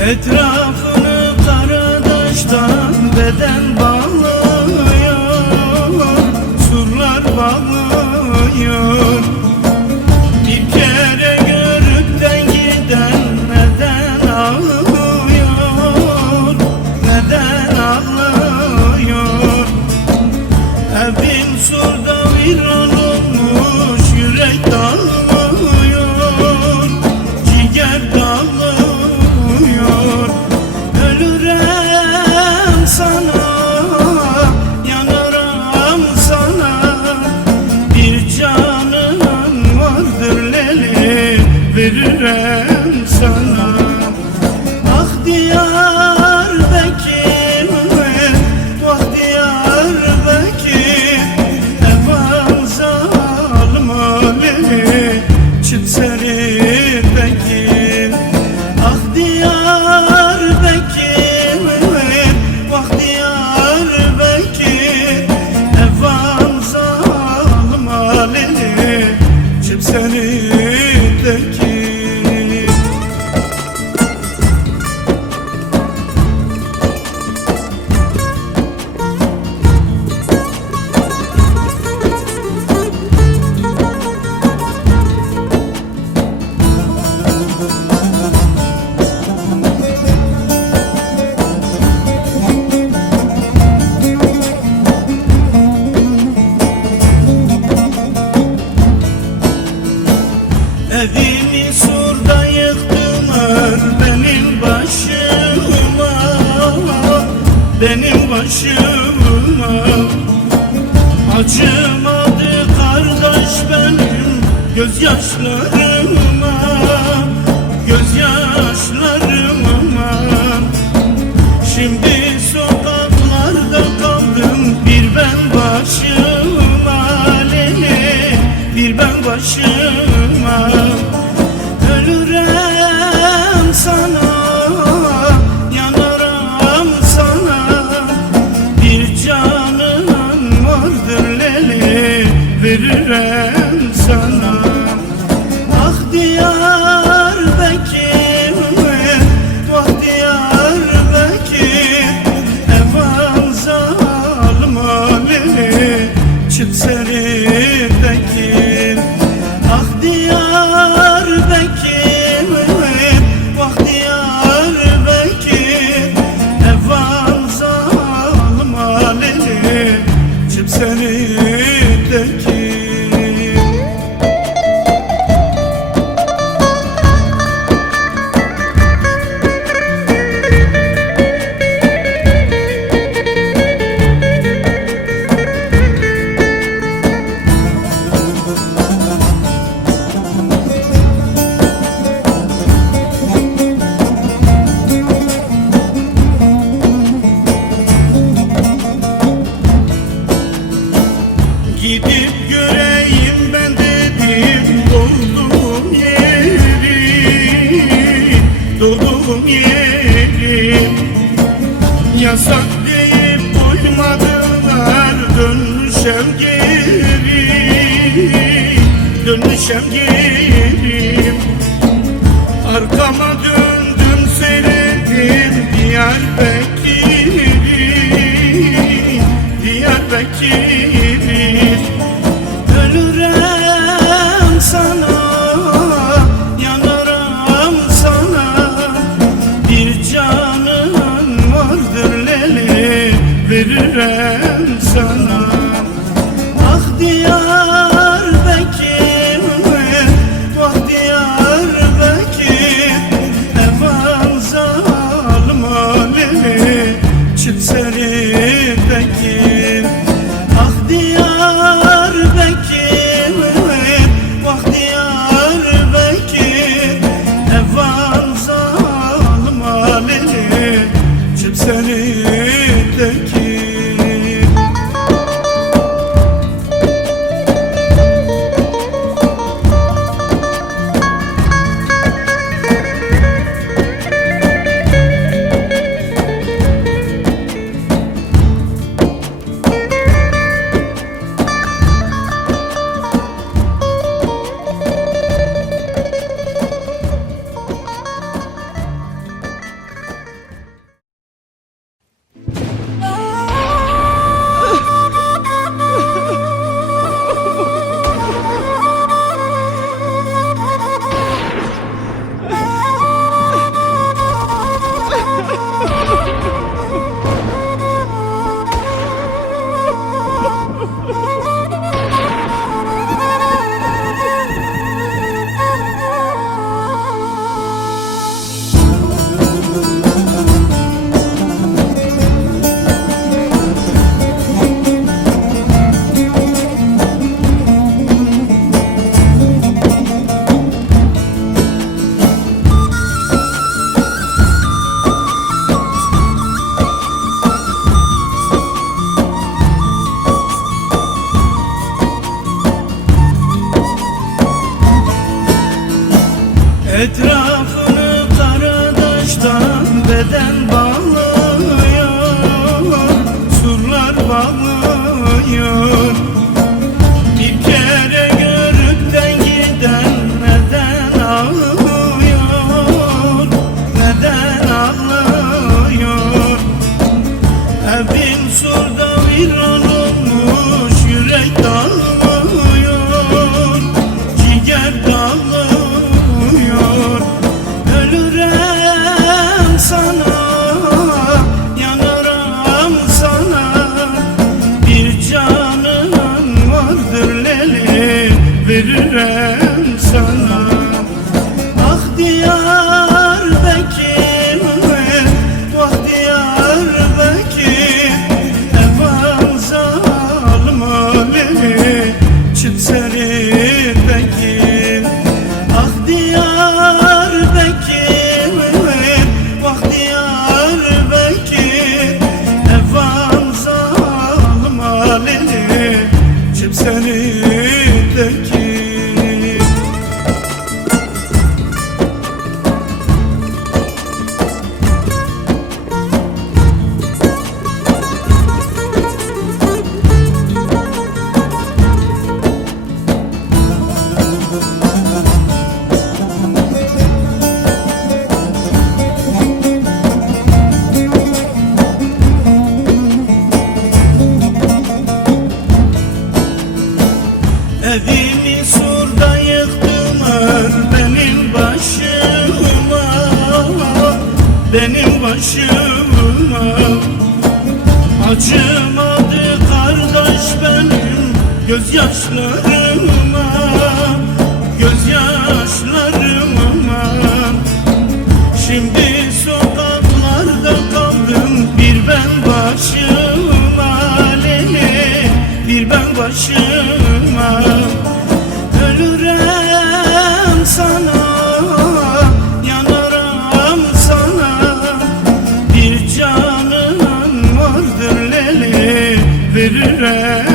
Etrafını karadaştan beden bağlıyor, surlar bağlıyor. Bir kere görüp de giden neden ağlıyor, neden ağlıyor? Evin surda viran olmuş, yürek dağılıyor, ciğer dağılıyor. Ölürüm sana, yanarım sana, bir canım vardır leli, veririm sana. Ah Diyarbakır, vah Diyarbakır, evan zalma leli, çıt seri bekir. Ah Diyarbakır, vah Diyarbakır, evan zalma leli, çıt seri bekir. Evimi surda yıktılar benim başıma, benim başıma. Acımadı kardeş benim gözyaşlarıma, gözyaşlarıma. Şimdi sokaklarda kaldım bir ben başıma leli, bir ben başıma. Ölürüm sana, yanarım sana, bir canım vardır leli, veririm sana. Ah Diyarbakır, vah Diyarbakır, evan zalma leli, çıt seri bekir. Ah Diyarbakır, vah Diyarbakır, evan zalma leli, çıt seri bekir. Gidip göreyim ben dedim doğduğum yeri, doğduğum yeri. Yasak deyip koymadılar, dönmüşem geri, dönmüşem geri. Arkama döndüm seyrettim Diyarbakır'ı, Diyarbakır. Ölürüm sana, yanarım sana, bir canım vardır leli, veririm sana. Ah Diyarbakır, vah Diyarbakır, evan zalma leli, çıt seri bekir. Ah Diyarbakır, vah Diyarbakır, evan zalma leli, çıt seri bekir. can beden bağlıyor, surlar bağlıyor. Bir kere görüpten giden neden ağlıyor, neden ağlıyor? Evin surda viran olmuş, yürek dağılıyor, ciğer dağılıyor. Ölürüm sana, yanarım sana, bir canım vardır leli, veririm sana. Ah Diyarbakır, vah Diyarbakır, evan zalim Ali, çip seri bekir. Ah Diyarbakır, vah Diyarbakır, evan zalim Ali, çip seri bekir. Evimi surda yıktılar benim başıma, benim başıma. Acımadı kardeş benim gözyaşlarıma, gözyaşlarıma. Şimdi sokaklarda kaldım bir ben başıma, leli, bir ben başıma. Ölürüm sana, yanarım sana, bir canım vardır leli, veririm